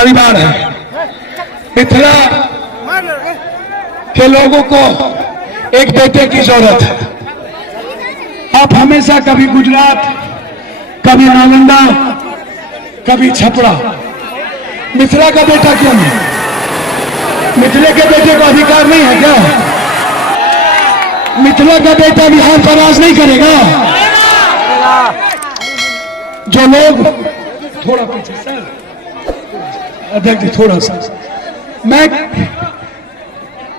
परिवार है। मिथिला के लोगों को एक बेटे की जरूरत है। आप हमेशा कभी गुजरात, कभी नालंदा, कभी छपरा, मिथिला का बेटा क्यों नहीं? मिथिला के बेटे को अधिकार नहीं है क्या? मिथिला का बेटा बिहार पर राज नहीं करेगा? जो लोग थोड़ा पीछे सर, अध्यक्ष जी थोड़ा सा, मैं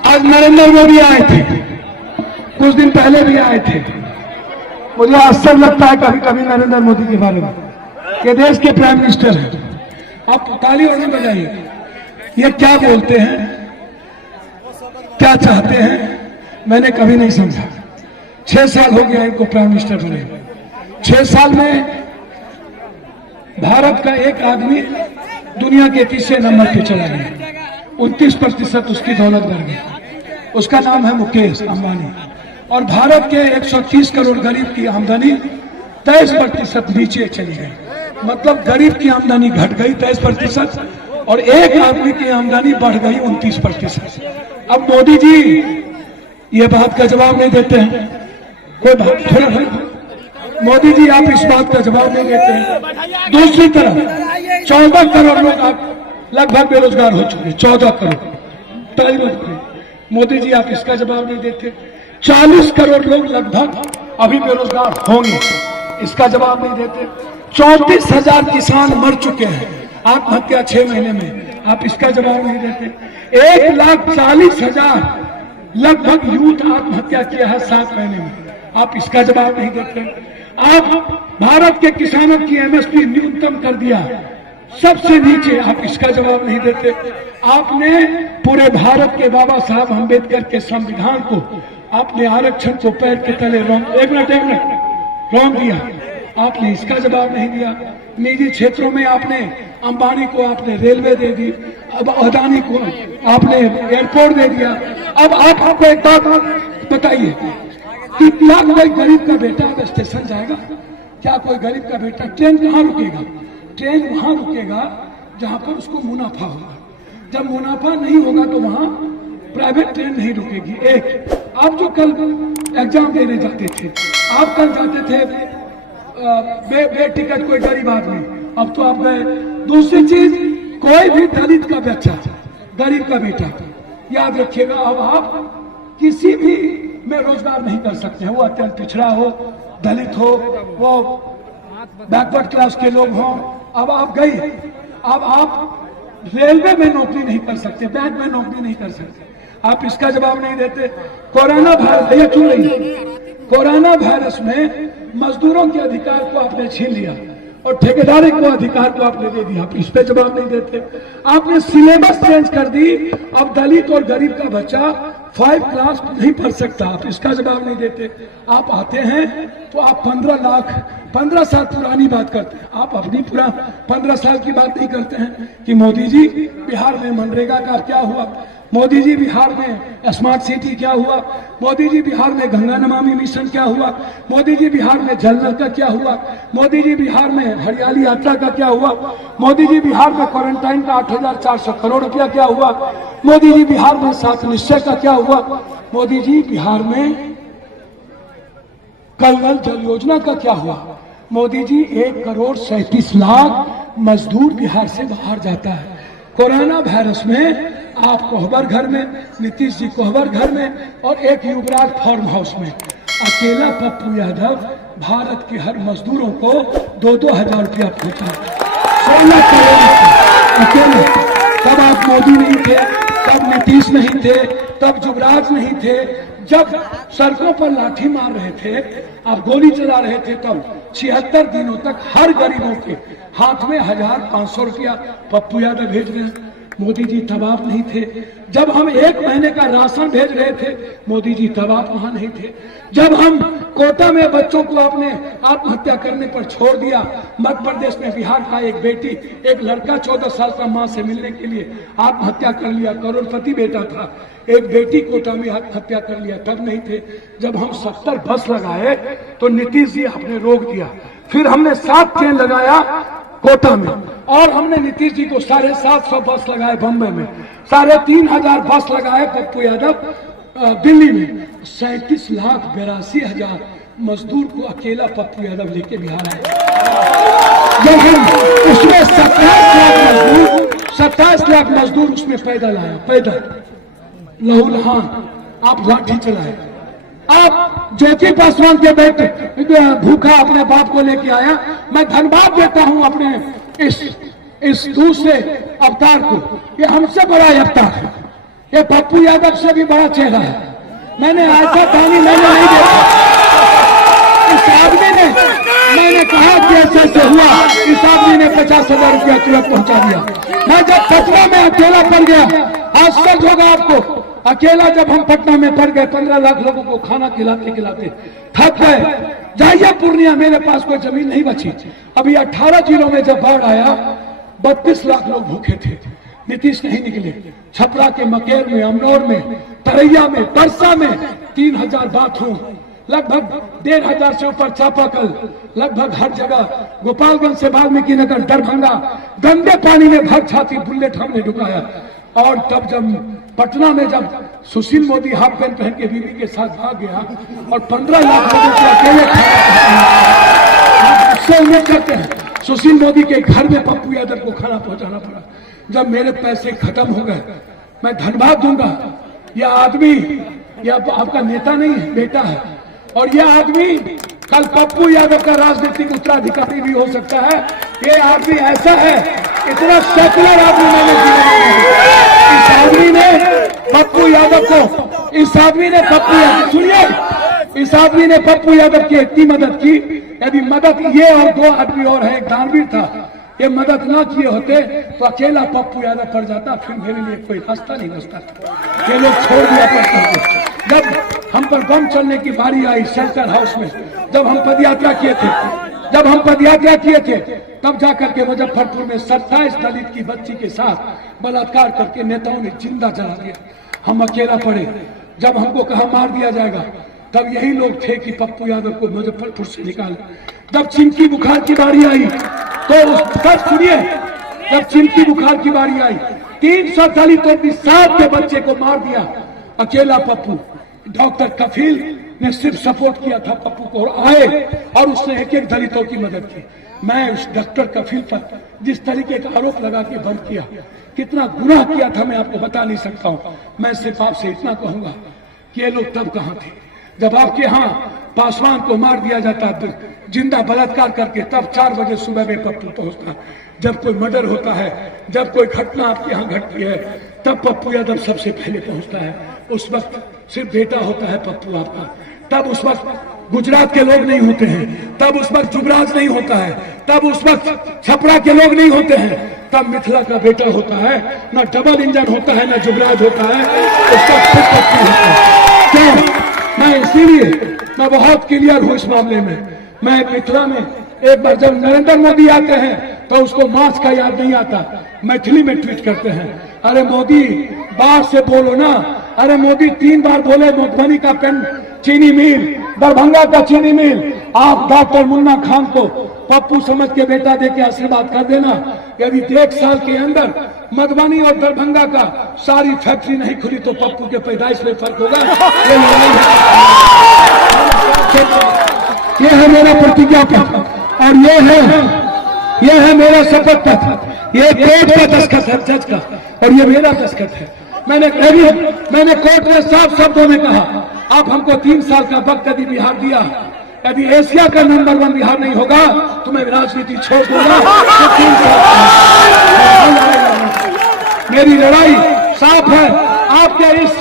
आज नरेंद्र मोदी आए थे, कुछ दिन पहले भी आए थे। मुझे आश्चर्य लगता है कभी कभी नरेंद्र मोदी के बारे में, ये देश के प्राइम मिनिस्टर हैं। आप ताली और नहीं बजाइए। ये क्या बोलते हैं, क्या चाहते हैं, मैंने कभी नहीं समझा। 6 साल हो गया इनको प्राइम मिनिस्टर बने। 6 साल में भारत का एक आदमी दुनिया के तीसरे नंबर पे चला गया। 29% उसकी दौलत बढ़ गई। उसका नाम है मुकेश अंबानी। और भारत के 130 करोड़ गरीब की आमदनी 23% नीचे चली गई। मतलब गरीब की आमदनी घट गई 23% और एक आदमी की आमदनी बढ़ गई 29%। अब मोदी जी ये बात का जवाब नहीं देते हैं। कोई बात थोड़ा है, मोदी जी आप इस बात का जवाब नहीं देते हैं। दूसरी तरफ 14 करोड़ लोग आप लगभग बेरोजगार हो चुके, 14 करोड़। मोदी जी आप इसका जवाब नहीं देते। 40 करोड़ लोग लगभग अभी बेरोजगार होंगे, इसका जवाब नहीं देते। 34,000 किसान मर चुके हैं आत्महत्या 6 महीने में, आप इसका जवाब नहीं देते। 1,40,000 लगभग यूथ आत्महत्या किया है 7 महीने में, आप इसका जवाब नहीं देते। आप भारत के किसानों की एमएसपी न्यूनतम कर दिया सबसे नीचे, आप इसका जवाब नहीं देते। आपने पूरे भारत के बाबा साहब अम्बेडकर के संविधान को, आपने आरक्षण को पैर के तले एक मिनट रोक दिया, आपने इसका जवाब नहीं दिया। निजी क्षेत्रों में आपने अंबानी को आपने रेलवे दे दी, अब अदानी को आपने एयरपोर्ट दे दिया। अब आप आपको एक बात बताइए कि क्या कोई गरीब का बेटा अगर स्टेशन जाएगा, क्या कोई गरीब का बेटा ट्रेन कहाँ रुकेगा? ट्रेन वहां रुकेगा जहां पर उसको मुनाफा होगा। जब मुनाफा नहीं होगा तो वहां प्राइवेट ट्रेन नहीं रुकेगी। एक आप जो कल एग्जाम देने जाते थे, आप कल जाते थे बे टिकट कोई गरीब आदमी, अब तो आप गए। दूसरी चीज, कोई भी दलित का बच्चा, गरीब का बेटा, याद रखिएगा अब आप किसी भी में रोजगार नहीं कर सकते हैं। वो अत्यंत पिछड़ा हो, दलित हो, वो बैकवर्ड क्लास के लोग हों। अब आप गई, अब आप रेलवे में नौकरी नहीं कर सकते, बैंक में नौकरी नहीं कर सकते, आप इसका जवाब नहीं देते। कोरोना वायरस, ये क्यों नहीं? कोरोना वायरस में मजदूरों के अधिकार को आपने छीन लिया और ठेकेदारी को अधिकार को आपने दे दिया, आप इस पे जवाब नहीं देते। आपने सिलेबस चेंज कर दी, अब दलित और गरीब का बच्चा 5 क्लास नहीं पढ़ सकता, आप इसका जवाब नहीं देते। आप आते हैं तो आप 15 साल पुरानी बात करते हैं, आप अपनी पूरा 15 साल की बात नहीं करते हैं कि मोदी जी बिहार में मनरेगा का क्या हुआ, मोदी जी बिहार में स्मार्ट सिटी क्या हुआ, मोदी जी बिहार में गंगा नमामि मिशन क्या हुआ, मोदी जी बिहार में जल नल का क्या हुआ, मोदी जी बिहार में हरियाली यात्रा का क्या हुआ, मोदी जी बिहार में क्वारंटाइन का 8,400 करोड़ रुपया क्या हुआ, मोदी जी बिहार में 7 निश्चय का क्या हुआ, मोदी जी बिहार में कल नल जल योजना का क्या हुआ। मोदी जी 1,37,00,000 मजदूर बिहार से बाहर जाता है। कोरोना वायरस में आप कोहबर घर में, नीतीश जी कोहबर घर में और एक युवराज फार्म हाउस में, अकेला पप्पू यादव भारत के हर मजदूरों को 2-2 हजार रुपया पहुंचा। 16 करोड़ अकेले। तब आप मोदी नहीं थे, तब नीतीश नहीं थे, तब युवराज नहीं थे। जब सड़कों पर लाठी मार रहे थे, आप गोली चला रहे थे, तब 76 दिनों तक हर गरीबों के हाथ में 1,500 रुपया पप्पू यादव भेज रहे हैं। मोदी जी तब आप नहीं थे। जब हम 1 महीने का राशन भेज रहे थे, मोदी जी तब आप वहां नहीं थे। जब हम कोटा में बच्चों को आपने आत्महत्या करने पर छोड़ दिया, मध्य प्रदेश में बिहार का एक बेटी, एक लड़का 14 साल का मां से मिलने के लिए आत्महत्या कर लिया, करोड़पति बेटा था, एक बेटी कोटा में आत्महत्या कर लिया, तब नहीं थे। जब हम 70 बस लगाए तो नीतीश जी आपने रोक दिया। फिर हमने 7 ट्रेन लगाया, कोटा में, और हमने नीतीश जी को 750 बस लगाए बम्बई में, 3500 बस लगाए पप्पू यादव दिल्ली में, 37,82,000 मजदूर को अकेला पप्पू यादव लेके बिहार आए। जब हम उसमें 27 लाख मजदूर उसमें पैदल आया, पैदल लहूलुहान, आप लाठी चलाए। आप ज्योति पासवान के बेटे भूखा अपने बाप को लेके आया। मैं धन्यवाद देता हूं अपने इस दूसरे अवतार को, ये हमसे बड़ा अवतार है, ये पप्पू यादव से भी बड़ा चेहरा है। मैंने ऐसा कहानी मैंने नहीं देखा। इस आदमी ने, मैंने कहा कि ऐसे हुआ, इस आदमी ने 50,000 रुपया तुरंत पहुंचा दिया। मैं जब पटना में अकेला पड़ गया, आश्चर्य होगा आपको, अकेला जब हम पटना में पड़ गए, 15 लाख लोगों को खाना खिलाते खिलाते थक गए। जाइए पूर्णिया, मेरे पास कोई जमीन नहीं बची। अभी 18 जिलों में जब बाढ़ आया, 32 लाख लोग भूखे थे, नीतीश नहीं निकले। छपरा के मकेर में, अमनौर में, तरैया में, परसा में 3000 बाथरूम, लगभग 1,500 से ऊपर चापाकल, लगभग हर जगह, गोपालगंज से वाल्मीकि नगर, दरभंगा, गंदे पानी में भर छाती बुलेट हमने डुकाया। और तब जब पटना में जब सुशील मोदी हाफ पैंट पहन के बीवी के साथ भाग गया और 15 लाख लोगों को अकेले उससे उम्मीद करते हैं, सुशील मोदी के घर में पप्पू यादव को खाना पहुंचाना पड़ा। जब मेरे पैसे खत्म हो गए, मैं धन्यवाद दूंगा, यह आदमी, यह आपका नेता नहीं है, बेटा है। और यह आदमी कल पप्पू यादव का राजनीतिक उत्तराधिकारी भी हो सकता है। ये आदमी ऐसा है, इतना सेकुलर आदमी मैंने जीवन में नहीं देखा। इस आदमी ने पप्पू यादव को, इस आदमी ने पप्पू यादव, सुनिए, इस आदमी ने पप्पू यादव की इतनी मदद की। यदि मदद ये और 2 आदमी और है, एक दानवीर था, ये मदद ना किए होते तो अकेला पप्पू यादव पड़ जाता, फिर मेरे लिए कोई रास्ता नहीं बचता था। ये लोग छोड़ दिया करते। जब हम पर बम चलने की बारी आई शेल्टर हाउस में, जब हम पदयात्रा किए थे, तब जाकर के मुजफ्फरपुर में 27 दलित की बच्ची के साथ बलात्कार करके नेताओं ने जिंदा जला दिया। हम अकेला पड़े। जब हमको कहा मार दिया जाएगा, तब यही लोग थे कि पप्पू यादव को मुजफ्फरपुर से निकाले। जब चिमकी बुखार की बारी आई तो सुनिए, जब चिमकी बुखार की बारी आई, 300 दलितों की 7 के बच्चे को मार दिया अकेला पप्पू। डॉक्टर कफील ने सिर्फ सपोर्ट किया था पप्पू को, और आए और उसने एक दलितों की मदद की। मैं उस डॉक्टर कफील पर जिस तरीके का आरोप लगा के बंद किया, कितना गुनाह किया था मैं आपको बता नहीं सकता हूं। मैं सिर्फ आपसे इतना कहूंगा कि ये लोग तब कहां थे जब आपके यहाँ पासवान को मार दिया जाता, जिंदा बलात्कार करके, तब 4 बजे सुबह में पप्पू पहुंचता। जब कोई मर्डर होता है, जब कोई घटना आपके यहाँ घटती है, तब पप्पू यादव सबसे पहले पहुंचता है। उस वक्त सिर्फ बेटा होता है पप्पू आपका। तब उस वक्त गुजरात के लोग नहीं होते हैं, तब उस वक्त जुगराज नहीं होता है, तब उस वक्त छपरा के लोग नहीं होते हैं, तब मिथिला का बेटा होता है। न डबल इंजन होता है, न जुगराज होता है, उसका खुद पप्पू होता है। क्यों? मैं इसीलिए मैं बहुत क्लियर हूं इस मामले में। मैं मिथिला में एक बार जब नरेंद्र मोदी आते हैं तो उसको मार्च का याद नहीं आता, मैथिली में ट्वीट करते हैं, अरे मोदी बाहर से बोलो ना। अरे मोदी 3 बार बोले मधुबनी का पेन चीनी मिल, दरभंगा का चीनी मिल। आप डॉक्टर मुन्ना खान को पप्पू समझ के बेटा दे के आशीर्वाद कर देना। यदि 1 साल के अंदर मधुबनी और दरभंगा का सारी फैक्ट्री नहीं खुली तो पप्पू के पैदाइश में फर्क होगा। ये है मेरा प्रतिज्ञा पत्र, और ये है मेरा शपथ पत्र। ये कोर्ट का दस्तखत है, जज का, और ये मेरा दस्तखत है। मैंने कोर्ट में साफ शब्दों में कहा, आप हमको 3 साल का वक्त यदि बिहार दिया, यदि एशिया का नंबर 1 बिहार नहीं होगा तो मैं राजनीति छोड़ दूंगा। मेरी लड़ाई साफ है। आपके इस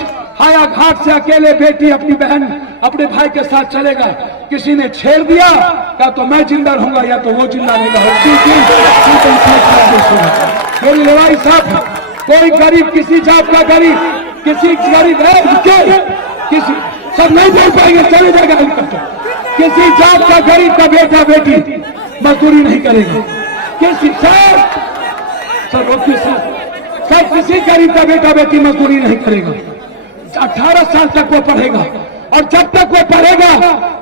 हाया घाट से अकेले बेटी अपनी बहन अपने भाई के साथ चलेगा, किसी ने छेड़ दिया या तो मैं जिंदा रहूंगा या तो वो जिंदा रहेगा। मेरी लड़ाई साफ है। कोई गरीब, किसी जात का गरीब, किसी गरीब है, किसी सब नहीं बोल पाएंगे, चले जाएगा हेलीकॉप्टर। किसी जात का गरीब का बेटा बेटी मजदूरी नहीं करेगा। किसी सब किसी गरीब का बेटा बेटी मजदूरी नहीं करेगा। 18 साल तक वो पढ़ेगा, और जब तक वो पढ़ेगा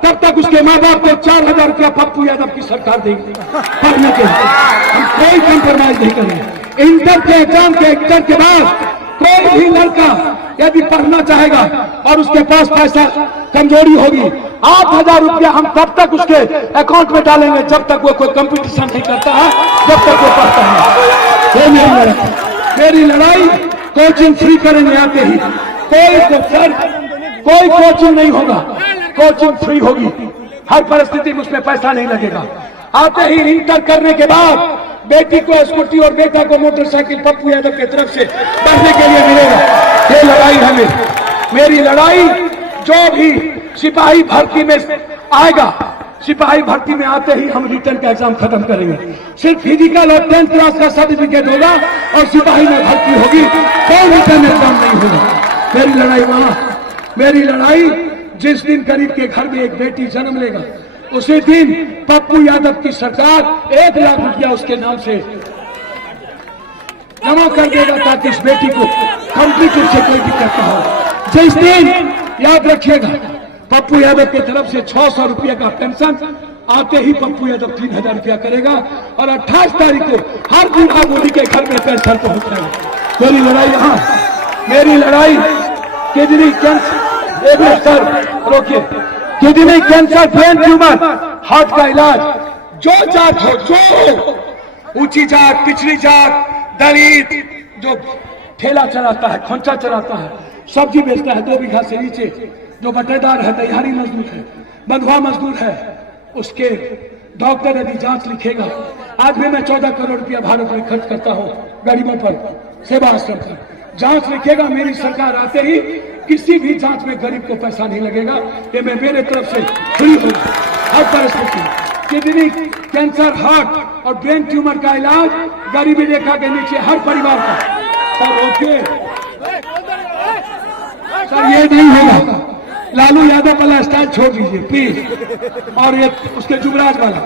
तब तक उसके माँ बाप को 4,000 रुपया पप्पू यादव की सरकार देगी पढ़ने के लिए। हम कोई कंप्रोमाइज नहीं करेंगे। इंटर के एग्जाम के बाद कोई भी लड़का यदि पढ़ना चाहेगा और उसके पास पैसा कमजोरी होगी, 8,000 रुपया हम तब तक उसके अकाउंट में डालेंगे जब तक वो कोई कंपटीशन नहीं करता है, जब तक वो पढ़ता है। ये मेरी लड़ाई कोचिंग फ्री करेंगे आते ही। कोई कोचिंग नहीं होगा, कोचिंग फ्री होगी, हर परिस्थिति में उसमें पैसा नहीं लगेगा। आते ही इंटर करने के बाद बेटी को स्कूटी और बेटा को मोटरसाइकिल पप्पू यादव की तरफ से पढ़ने के लिए मिलेगा। ये लड़ाई है मेरी लड़ाई। जो भी सिपाही भर्ती में आएगा, सिपाही भर्ती में आते ही हम रिटर्न का एग्जाम खत्म करेंगे। सिर्फ फिजिकल और 10th क्लास का सर्टिफिकेट होगा और सिपाही में भर्ती होगी, कोई रिटर्न एग्जाम नहीं होगा। मेरी लड़ाई वहां, मेरी लड़ाई जिस दिन गरीब के घर में एक बेटी जन्म लेगा उसी दिन पप्पू यादव की सरकार 1 लाख रुपया उसके नाम से जमा कर देगा ताकि इस बेटी को कंप्यूटर से कोई दिक्कत न हो। जिस दिन याद रखिएगा पप्पू यादव की तरफ से 600 रुपया का पेंशन आते ही पप्पू यादव 3,000 रुपया करेगा और 28 तारीख को हर बूढ़ा बूढ़ी के घर में पेंशन पहुंचाएगा। मेरी लड़ाई यहाँ, मेरी लड़ाई किडनी कैंसर, रोकिए, kidney cancer, brain tumour, heart का इलाज, जो जात हो, जो ऊंची जात, पिछड़ी जात, दलित, जो ठेला चलाता है, खोंचा चलाता है, सब्जी बेचता है 2 बीघा से नीचे, जो बटेदार है, दिहाड़ी मजदूर है, बंधुआ मजदूर है, उसके डॉक्टर यदि जांच लिखेगा, आज भी मैं 14 करोड़ रुपया भारत में खर्च करता हूँ गरीबों पर, सेवा आश्रम पर, जांच लिखेगा मेरी सरकार आते ही किसी भी जांच में गरीब को पैसा नहीं लगेगा। ये मैं मेरे तरफ से फ्री होगा हर परिस्थिति। किडनी कैंसर, हार्ट और ब्रेन ट्यूमर का इलाज गरीबी रेखा के नीचे हर परिवार का। सर रोकिए, सर ये नहीं होगा, लालू यादव वाला स्टाइल छोड़ दीजिए प्लीज, और ये उसके जुगराज वाला।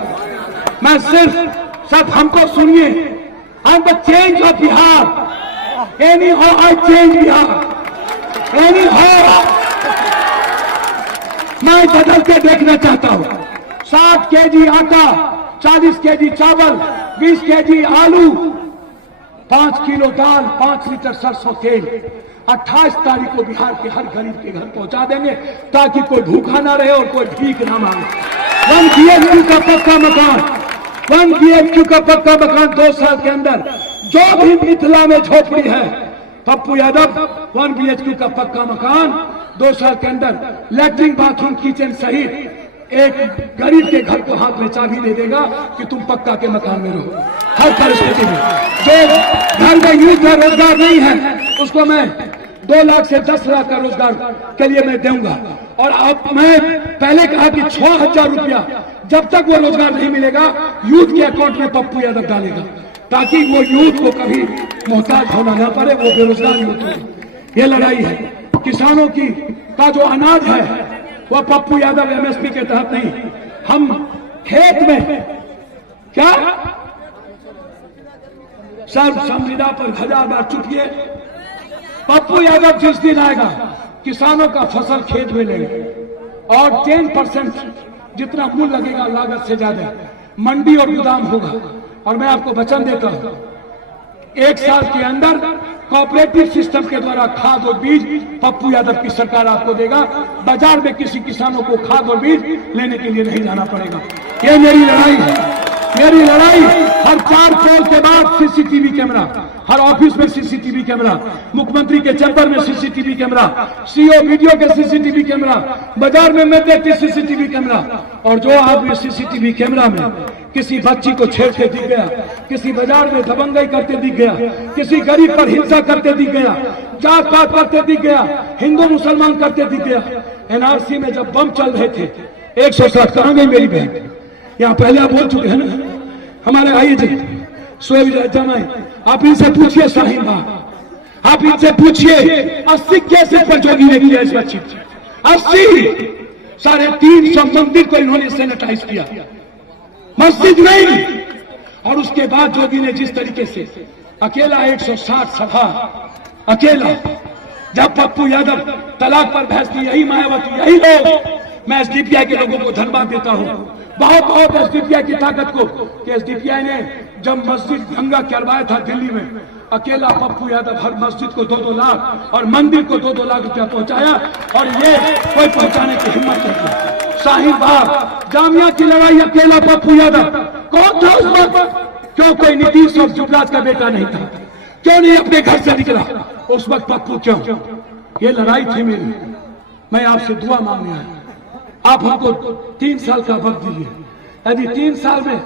मैं सिर्फ हमको सुनिए, I am the change of Bihar, any how I change Bihar, any how मैं बदल के देखना चाहता हूं। 60 केजी आटा, 40 केजी चावल, 20 केजी आलू, 5 किलो दाल, 5 लीटर सरसों तेल 28 तारीख को बिहार के हर गरीब के घर पहुंचा देंगे ताकि कोई भूखा ना रहे और कोई भीख ना मांगे। 1 BHQ का पक्का मकान, 1 BHQ का पक्का मकान 2 साल के अंदर। जो भी मिथिला में झोपड़ी है, पप्पू यादव 1 BHQ का पक्का मकान 2 साल के अंदर, लैट्रिन, बाथरूम, किचन सहित एक गरीब के घर को हाथ में चाबी दे देगा कि तुम पक्का के मकान में रहो हर परिस्थिति में। जो घर में यूथ का रोजगार नहीं है उसको मैं 2 लाख से 10 लाख का रोजगार के लिए मैं दूंगा। और अब मैं पहले कहा कि 6,000 रुपया जब तक वो रोजगार नहीं मिलेगा यूथ के अकाउंट में पप्पू यादव डालेगा ताकि वो यूथ को कभी मोहताज होना ना पड़े, वो बेरोजगार यूथ हो। ये लड़ाई है किसानों की का जो अनाज है वह पप्पू यादव MSP के तहत नहीं, हम खेत में क्या सर संविदा पर 1000 बार चुपिए। पप्पू यादव जिस दिन आएगा किसानों का फसल खेत में लेंगे और 10% जितना मूल्य लगेगा लागत से ज्यादा मंडी और गोदाम होगा। और मैं आपको वचन देता हूं 1 साल के अंदर कोऑपरेटिव सिस्टम के द्वारा खाद और बीज पप्पू यादव की सरकार आपको देगा। बाजार में किसी किसानों को खाद और बीज लेने के लिए नहीं जाना पड़ेगा। ये मेरी लड़ाई है, मेरी लड़ाई। हर 4 पोल के बाद CCTV कैमरा, हर ऑफिस में CCTV कैमरा, मुख्यमंत्री के चैम्बर में CCTV कैमरा, CO वीडियो के CCTV कैमरा, बाजार में मैं देखती CCTV कैमरा। और जो आदमी CCTV कैमरा में किसी बच्ची को छेड़ते दिख गया, किसी बाजार में दबंगई करते दिख गया, किसी गरीब पर हिंसा करते दिख गया, जात पात करते दिख गया, हिंदू मुसलमान करते दिख गया। NRC में जब बम चल रहे थे 107 कहां गई मेरी बहन? यहाँ पहले आप बोल चुके हैं ना, हमारे आइए जी सोएब जमाए, आप इनसे पूछिए शाहीन बाग, आप इनसे पूछिए 80 केस पर जोगी ने किया इस बच्ची, 80 350 मंदिर को इन्होंने सैनिटाइज किया, मस्जिद नहीं। और उसके बाद जोगी ने जिस तरीके से अकेला 160 सभा, अकेला जब पप्पू यादव तलाक पर बहस की, यही मायावती, यही लोग, मैं एसडीपीआई के लोगों को धन्यवाद देता हूं, बहुत बहुत एसडीपीआई की ताकत को, कि एसडीपीआई ने जब मस्जिद दंगा करवाया था दिल्ली में, अकेला पप्पू यादव हर मस्जिद को 2-2 लाख और मंदिर को 2-2 लाख रुपया पहुंचाया, और ये कोई पहुंचाने की हिम्मत नहीं। शाहीन बाग जामिया की लड़ाई अकेला पप्पू यादव, कौन था उस वक्त? क्यों कोई नीतीश और जुबराज का बेटा नहीं था? क्यों नहीं अपने घर से निकला उस वक्त पप्पू? क्यों? ये लड़ाई थी मेरी। मैं आपसे दुआ मांगने आया, आप हमको 3 साल का वक्त दीजिए। यदि 3 साल में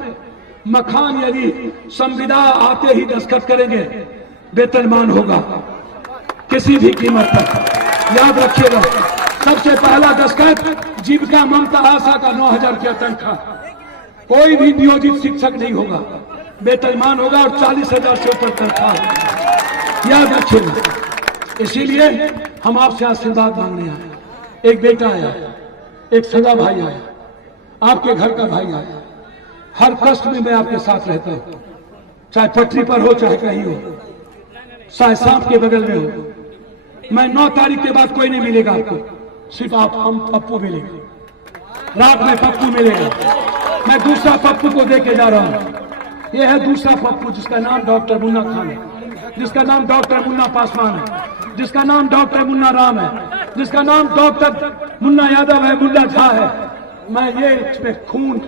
मखान यदि संविदा आते ही दस्तखत करेंगे, वेतनमान होगा किसी भी कीमत पर, याद रखिएगा। सबसे पहला दस्तखत जीविका ममता आशा का 9,000 रुपया तनख्वाह, कोई भी नियोजित शिक्षक नहीं होगा, वेतनमान होगा और 40,000 से ऊपर तनख्वाह, याद रखिएगा। इसीलिए हम आपसे आशीर्वाद मांगने आए। एक बेटा आया, एक सगा भाई आया, आपके घर का भाई आया। हर कष्ट में मैं आपके साथ रहता हूं, चाहे पटरी पर हो चाहे कहीं हो, चाहे सांप के बगल में हो। मैं 9 तारीख के बाद कोई नहीं मिलेगा आपको, सिर्फ आप, हम, पप्पू मिलेंगे। रात में पप्पू मिलेगा। मैं दूसरा पप्पू को देके जा रहा हूं। यह है दूसरा पप्पू, जिसका नाम डॉक्टर मुन्ना खान है, जिसका नाम डॉक्टर मुन्ना पासवान है, जिसका नाम डॉक्टर मुन्ना राम है, जिसका नाम डॉक्टर मुन्ना यादव है, मुन्ना झा है। मैं ये इसमें खून,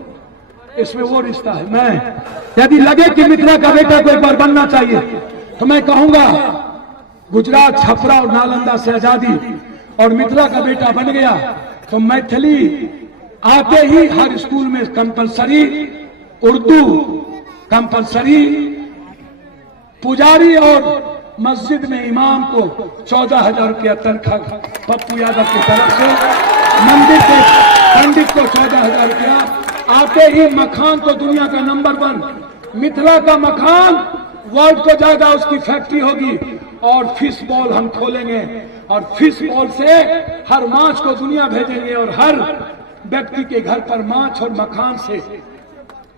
इसमें वो रिश्ता है। मैं यदि लगे कि मिथिला का बेटा को एक बार बनना चाहिए, तो मैं कहूंगा गुजरात, छपरा और नालंदा से आजादी और मिथिला का बेटा बन गया, तो मैथिली आते ही हर स्कूल में कंपलसरी, उर्दू कंपलसरी, पुजारी और मस्जिद में इमाम को 14,000 रुपया तनख्वाह पप्पू यादव की तरफ से, मंदिर के पंडित को 14,000 रुपया। आते ही मखान तो दुनिया का नंबर 1, मिथिला का मखान वर्ल्ड को जाएगा, उसकी फैक्ट्री होगी। और फिश बॉल हम खोलेंगे, और फिश बॉल से हर माछ को दुनिया भेजेंगे, और हर व्यक्ति के घर पर माछ और मखान से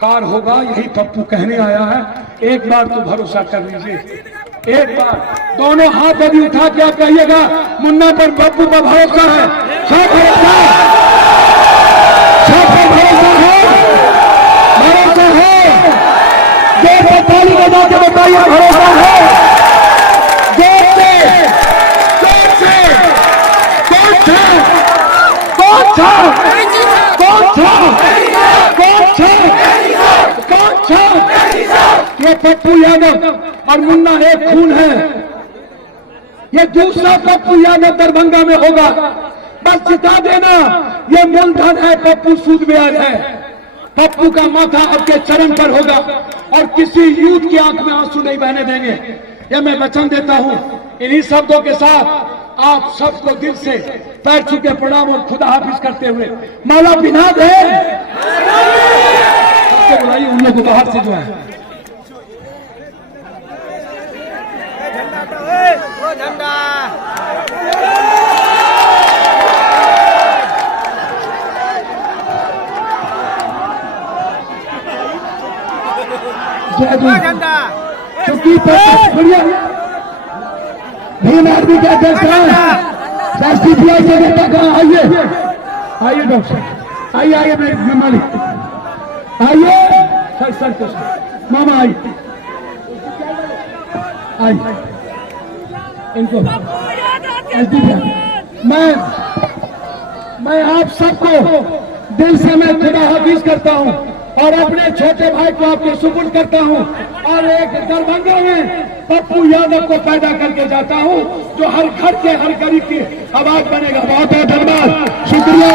कार होगा। यही पप्पू कहने आया है। एक बार तो भरोसा कर लीजिए, एक बार दोनों हाथ यदि उठा के आप कहिएगा मुन्ना पर, पप्पू पर भरोसा है, सब भरोसा, सब पर भरोसा है, भरोसा है। देश में ताली बजा के बताइए भरोसा है। देश से कौन था, कौन था, कौन था, कौन था, कौन था? ये पप्पू यादव और मुन्ना एक खून है। ये दूसरा पप्पू यादव दरभंगा में होगा, बस जिता देना। ये मूलधन है, पप्पू सूद ब्याज है। पप्पू का माथा आपके चरण पर होगा, और किसी यूथ की आंख में आंसू नहीं बहने देंगे। ये मैं वचन देता हूं। इन्हीं शब्दों के साथ आप सबको दिल से पैर छू के प्रणाम और खुदा हाफिज करते हुए माला पिन्हा दे। बुलाइए उन लोगों को बाहर से जो है। चुकी बढ़िया भीम आर्मी के अध्यक्ष एसडीपीआई के नेता कहाँ? आइए आइए डॉक्टर साहब, आइए आइए मेरे मालिक, आइए सर सर तो मामा आइए आइए इनको एसडीपीआई। मैं आप सबको दिल से मैं खुदा हाफिज करता हूँ, और अपने छोटे भाई को आपके सुपुर्द करता हूं, और एक दरभंगा में पप्पू यादव को पैदा करके जाता हूं, जो हर घर के हर गरीब की आवाज बनेगा। बहुत बहुत धन्यवाद, शुक्रिया।